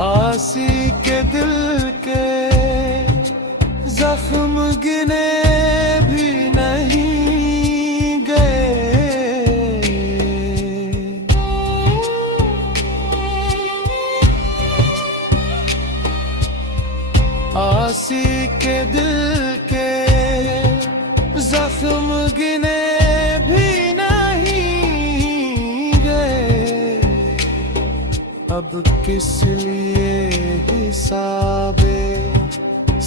आसी के दिल के जख्म गिने भी नहीं गए, आसी के दिल के जख्म गिने भी नहीं गए। अब किस लिए हिसाबे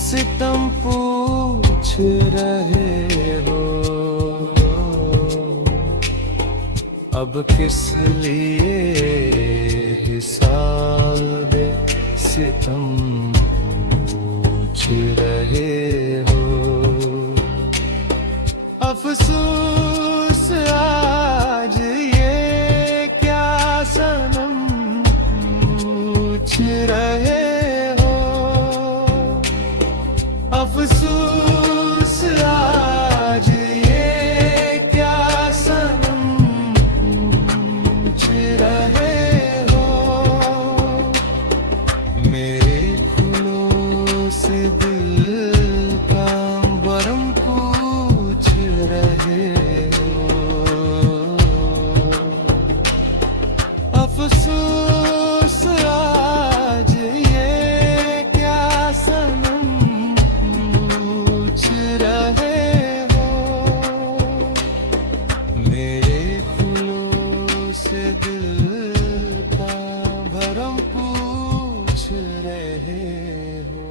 सितम पूछ रहे हो, अब किस लिए हिसाबे सितम पूछ रहे हो। अफसोस आज ये क्या सनम पूछ रहे हो, अफसोस आज ये क्या सनम पूछ रहे हो। मेरे फूलों से दिल का बरम पूछ रहे हो, अफसोस आज ये क्या सनम पूछ रहे हो। मेरे फूलों से दिल का भरम पूछ रहे हो।